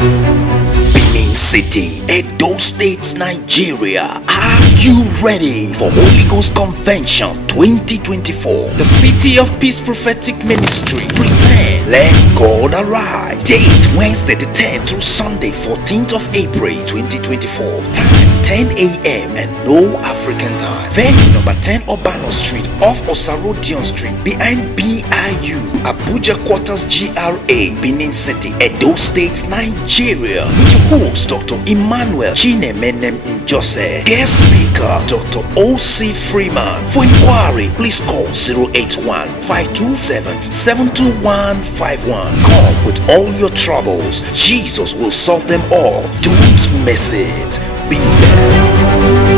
Benin City, Edo State, Nigeria. Are you ready for Holy Ghost Convention 2024? The City of Peace Prophetic Ministry present Let God Arise. Date Wednesday the 10th through Sunday 14th of April 2024. Time 10 a.m. and no African time. Venue number 10 Urbano Street off Osarodion Street behind BIU, Abuja Quarters GRA, Benin City, Edo State, Nigeria. With your host Dr. Emmanuel, Chinemenem Emmanuel. Guest speaker Dr. O.C. Freeman. For inquiry, please call 081-527-72151. Come with all your troubles. Jesus will solve them all. Don't miss it. Be there.